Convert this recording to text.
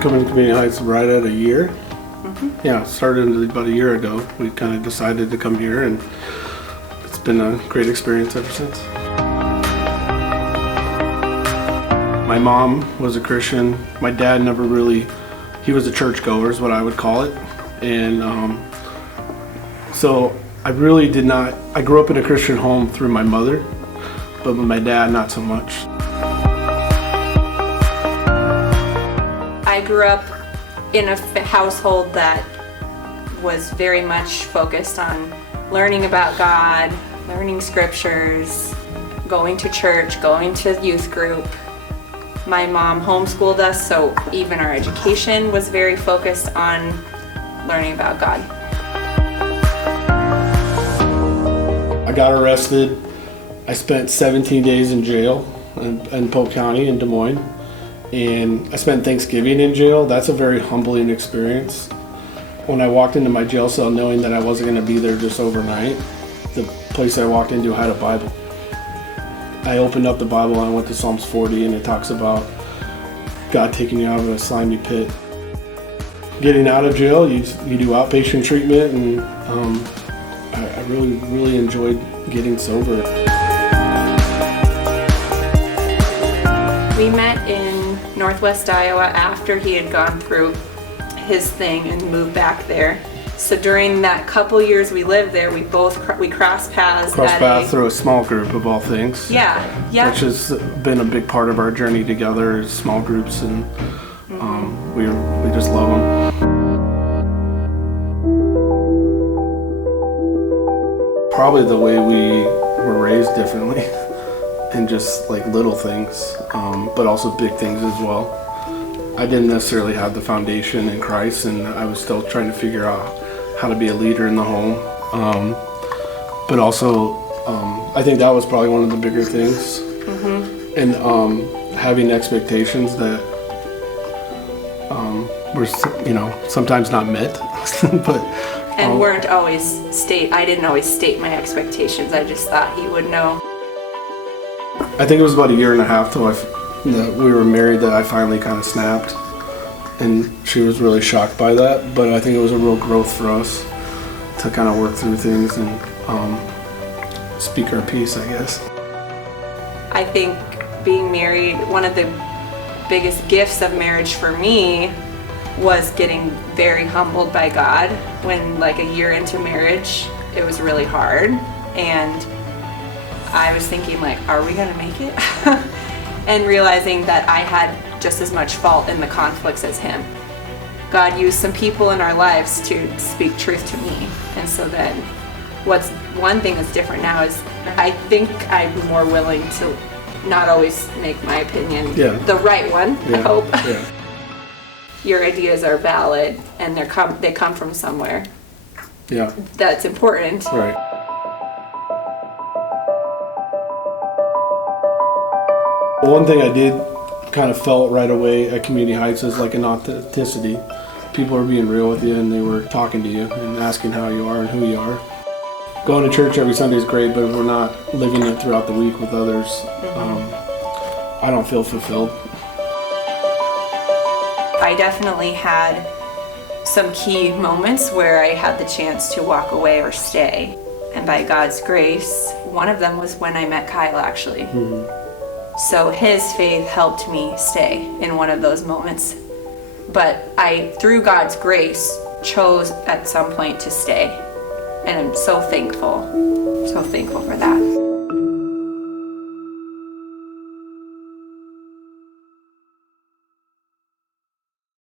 coming to Community Heights right at a year. Yeah, started about a year ago. We kind of decided to come here, and it's been a great experience ever since. My mom was a Christian. My dad never really, he was a churchgoer is what I would call it. And so I really did not, I grew up in a Christian home through my mother, but with my dad, not so much. I grew up in a household that was very much focused on learning about God, learning scriptures, going to church, going to youth group. My mom homeschooled us, so even our education was very focused on learning about God. I got arrested. I spent 17 days in jail in Polk County in Des Moines. And I spent Thanksgiving in jail. That's a very humbling experience. When I walked into my jail cell knowing that I wasn't going to be there just overnight, the place I walked into had a Bible. I opened up the Bible and I went to Psalms 40, and it talks about God taking you out of a slimy pit. Getting out of jail, you do outpatient treatment, and I really enjoyed getting sober. We met in Northwest Iowa after he had gone through his thing and moved back there. So during that couple years we lived there, we crossed paths. Through a small group of all things. Yeah. Which has been a big part of our journey together, is small groups, and we just love them. Probably the way we were raised differently. And just like little things, but also big things as well. I didn't necessarily have the foundation in Christ, and I was still trying to figure out how to be a leader in the home. But also, I think that was probably one of the bigger things. And having expectations that were, sometimes not met, but. Weren't always I didn't always state my expectations. I just thought he would know. I think it was about a year and a half till we were married that I finally kind of snapped, and she was really shocked by that. But I think it was a real growth for us to kind of work through things and speak our piece, I guess. I think being married, one of the biggest gifts of marriage for me was getting very humbled by God. When like a year into marriage, it was really hard, and I was thinking like, are we gonna make it? And realizing that I had just as much fault in the conflicts as him. God used some people in our lives to speak truth to me. And so then one thing that's different now is I think I'm more willing to not always make my opinion the right one, I hope. Yeah. Your ideas are valid, and they come from somewhere. Yeah. That's important. Right. One thing I did kind of felt right away at Community Heights is like an authenticity. People are being real with you, and they were talking to you and asking how you are and who you are. Going to church every Sunday is great, but if we're not living it throughout the week with others, I don't feel fulfilled. I definitely had some key moments where I had the chance to walk away or stay. And by God's grace, one of them was when I met Kyle, actually. So his faith helped me stay in one of those moments. But I, through God's grace, chose at some point to stay. And I'm so thankful for that.